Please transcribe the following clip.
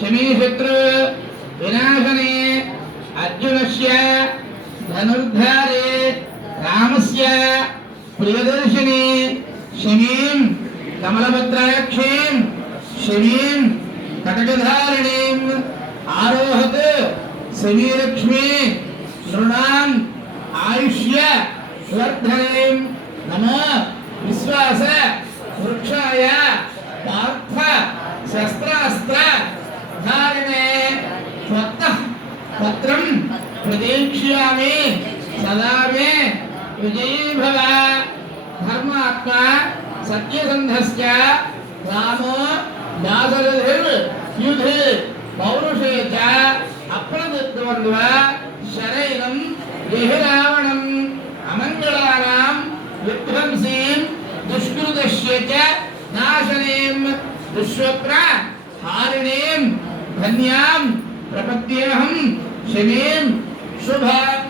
शमीशत्रु विनाशने अर्जुनस्य धनुर्धारे रामस्य प्रियदर्शिनी शमीं कमलभद्राक्षीं शमीं कटकधारिणीम् आरोहत् शमीलक्ष्मी नृणाम् आयुष्य वर्धनीं नमो विश्वास वृक्षाय पार्थ शस्त्रास्त्र భద్రం ప్రదీక్ష్యామి సదా మే విజయీభవ. ధర్మాత్మ సత్యసంధస్య రామో దాసరథిర్ యుధి పౌరుషే చ అప్రదత్వన్వ శరైరం యహి రావణం అమంగళానాం విధ్వంసీం దుష్కృతస్య చ నాశనీం. దుష్వప్ర హారిణీం ధన్యాం ప్రపద్యేహం 水明，是拍。